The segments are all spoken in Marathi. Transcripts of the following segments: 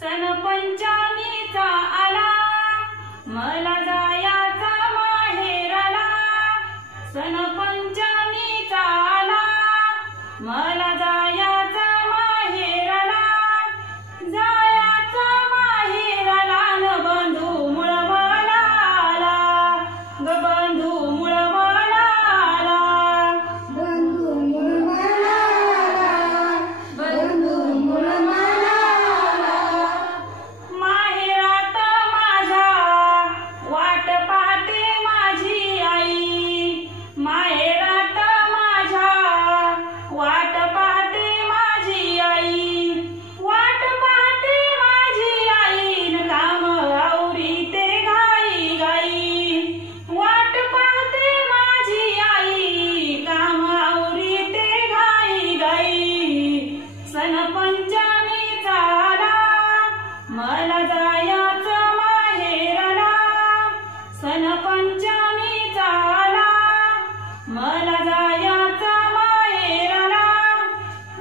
सन पंचमीचा आला मला जायाचा माहेराला। सन पंचमीचा आला मला जायाचा माहेराला। जायाचा माहेराला न बंधू मुळ मला आला ग बंधू मुळ मला आला। बंधू मुळ मला आला बंधू मुळ मला आला। माहेरात माझ्या वाट पाहते माझी आई। माहेरात माझ्या वाट पाहते माझी आई। वाट पाहते माझी आई न काम आवरीते घाई घाई। वाट पाहते माझी आई काम आवरीते घाई घाई। सन पंचमीचा आला मला जायाचं माहेराला। सन पंचमीचा आला मला जायाचं माहेराला।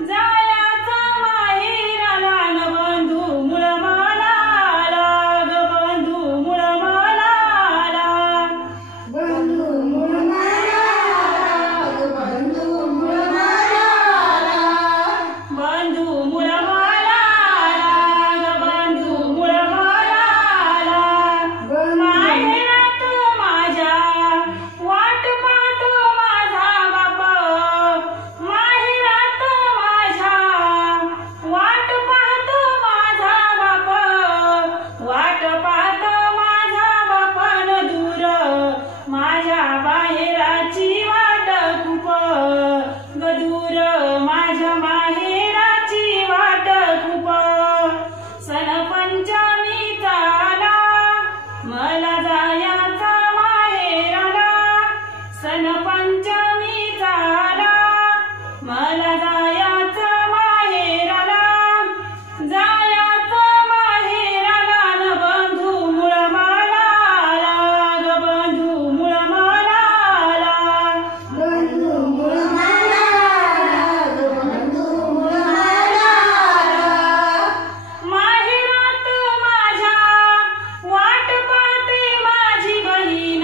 जायाचं माहेराला न बंधू मुळ मला आला ग बंधू मुळ मला आला। बंधू मुळ मला आला बंधू मुळ मला आला। बंधू मुळ मला आला ग बंधू मुळ मला आला। माहेरात माझ्या वाट पाहतो माझा बाप। माहेरात माझ्या वाट पाहतो माझा बाप। वाट पाहतो माझा बाप न दूर माझ्या माहेराची वाट खूप ग दूर माझ्या माहेराची वाट खूप। सन पंचमीचा आला मला जायाचा माहेराला। सन पंचमीचा आला मला जायाचा माहेराला। जायाचा माहेराला न बंधू मुळ मला आला ग बंधू मुळ मला आला। बंधू मुळ मला आला बंधू मुळ मला आला। माहेरात माझ्या वाट पाहते माझी बहीण।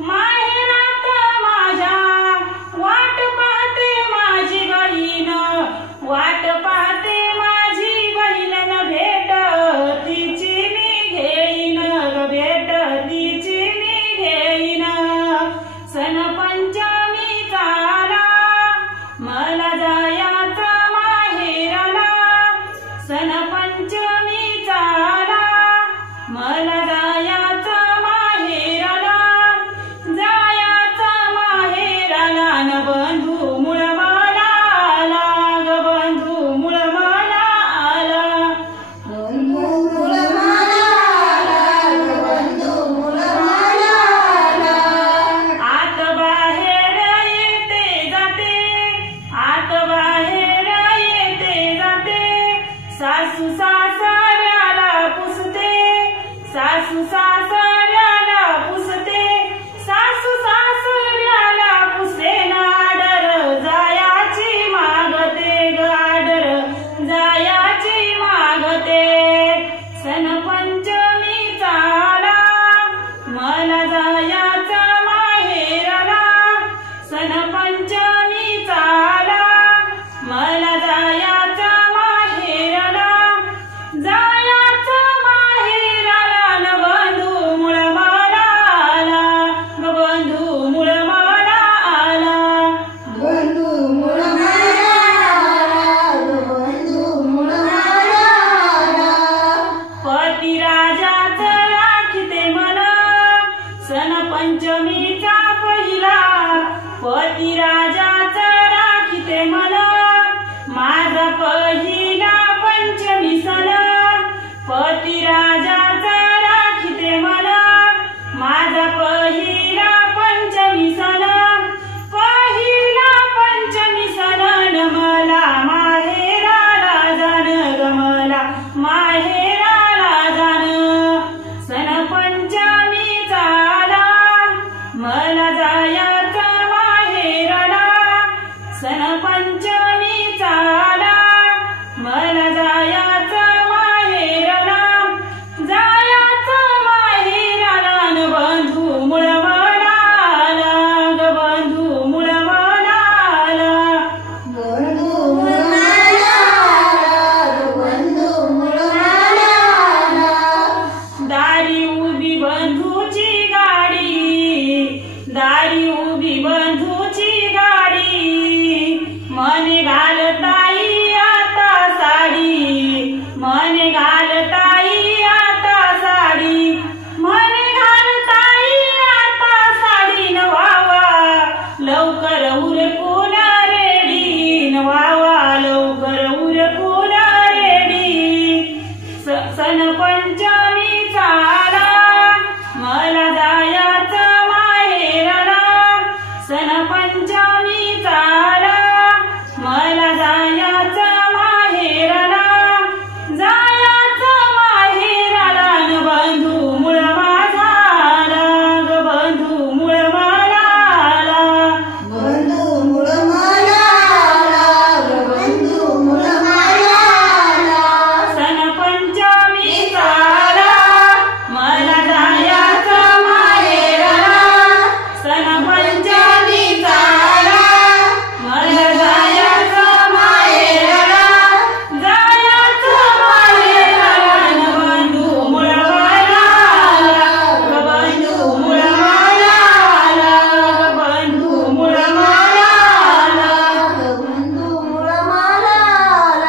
माहेरात माझ्या वाट पाहते माझी बहीण। वाट पाहते माझी बहीण न भेट तिची मी घेईन ग भेट तिची मी घेईन। सन पंचमीचा आला मला जायाचा माहेराला। सन पंचमीचा आला मला जायाचा माहेराला। जायाचा माहेराला न बंधू मुळ मला आला ग बंधू मुळ मला आला। बंधू मुळ मला आला बंधू मुळ मला आला। आत बाहेर येते जाते आत बाहेर येते जाते। सासू सासऱ्याला पुसते सासू सासऱ्याला पुसते। सासू सासऱ्याला पुसते नाडर जायाची मागते गाडर जायाची मागते। सन पंचमीचा आला मला जायाचा माहेराला। सन पंचमीचा आला मला जायाचा माहेराला। जायाचा माहेराला न बंधू मुळ मला आला ग बंधू मुळ मला आला। बंधू मुळ मला आला बंधू मुळ मला आला। पती राजाचं राखीते मन सन पंचमीचा पहिला। पती राजाचं राखीते मन माझा पहिला पंचमी सन। पती राजाचा राखीते मन माझा पहिला पंचमी सन। पहिला पंचमी सन न मला माहेराला जाण ग मला माहेराला जाण। सन पंचमीचा आला मला जायाचा माहेराला। सन पंचमी